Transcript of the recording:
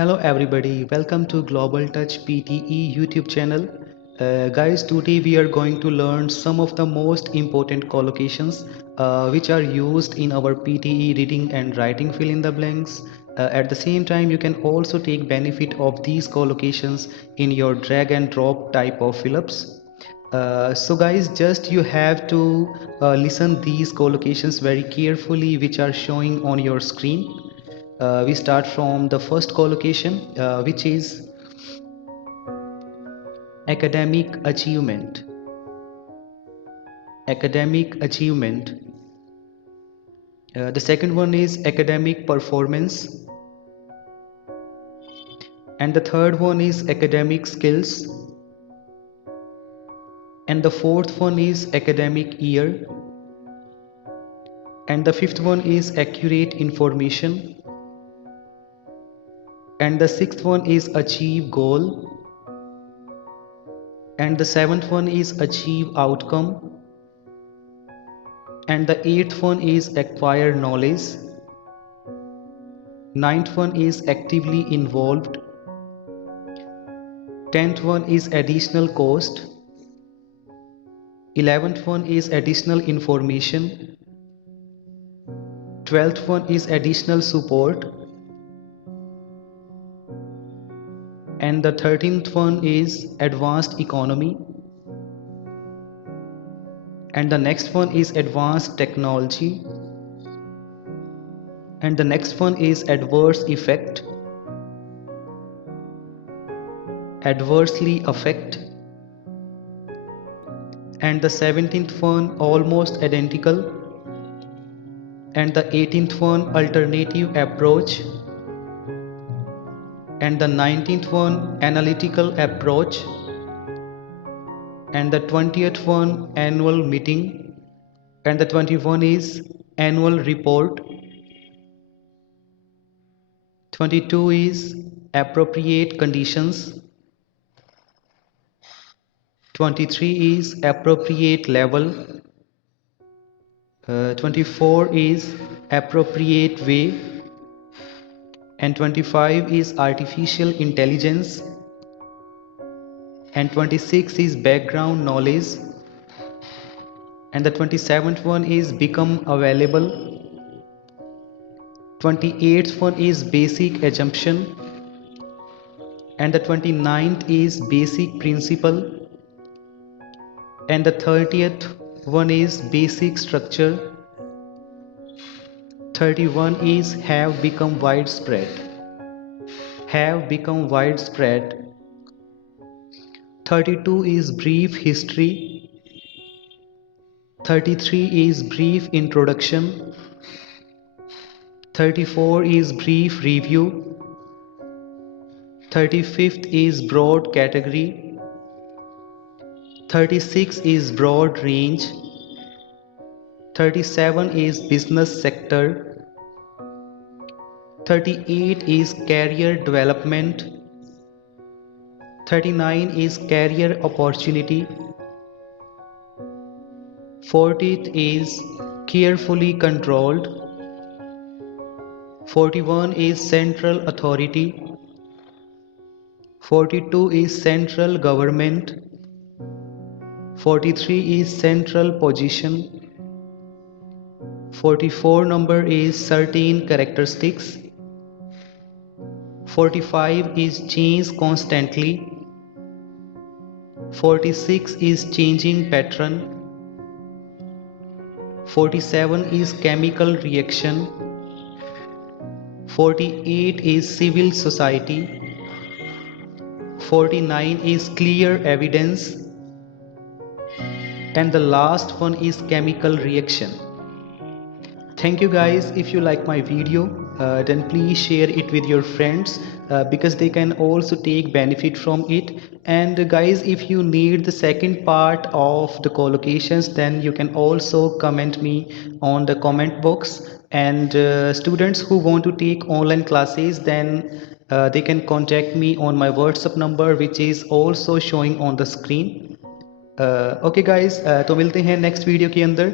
Hello everybody, welcome to Global Touch PTE YouTube channel. Guys, today we are going to learn some of the most important collocations which are used in our PTE reading and writing fill in the blanks. At the same time, you can also take benefit of these collocations in your drag and drop type of fill-ups. So guys, just you have to listen these collocations very carefully which are showing on your screen. We start from the first collocation, which is academic achievement. Academic achievement. The second one is academic performance, and the third one is academic skills, and the fourth one is academic year, and the fifth one is accurate information, and the sixth one is achieve goal, and the seventh one is achieve outcome, and the eighth one is acquire knowledge, ninth one is actively involved, 10th one is additional cost, 11th one is additional information, 12th one is additional support, and the 13th one is advanced economy, and the next one is advanced technology, and the next one is adverse effect, adversely affect, and the 17th one almost identical, and the 18th one alternative approach, and the 19th one analytical approach, and the 20th one annual meeting, and the 21 is annual report, 22 is appropriate conditions, 23 is appropriate level, 24 is appropriate way, and 25 is artificial intelligence, and 26 is background knowledge, and the 27th one is become available, 28th one is basic assumption, and the 29th is basic principle, and the 30th one is basic structure, 31 is have become widespread, have become widespread, 32 is brief history, 33 is brief introduction, 34 is brief review, 35th is broad category, 36 is broad range, 37 is business sector, 38 is career development, 39 is career opportunity, 40th is carefully controlled, 41 is central authority, 42 is central government, 43 is central position, 44 number is certain characteristics, 45 is change constantly, 46 is changing pattern, 47 is chemical reaction, 48 is civil society, 49 is clear evidence, and the last one is chemical reaction. Thank you guys. If you like my video, then please share it with your friends because they can also take benefit from it. And guys, if you need the second part of the collocations, then you can also comment me on the comment box. And students who want to take online classes, then they can contact me on my WhatsApp number, which is also showing on the screen. Okay guys, तो मिलते हैं next video के अंदर.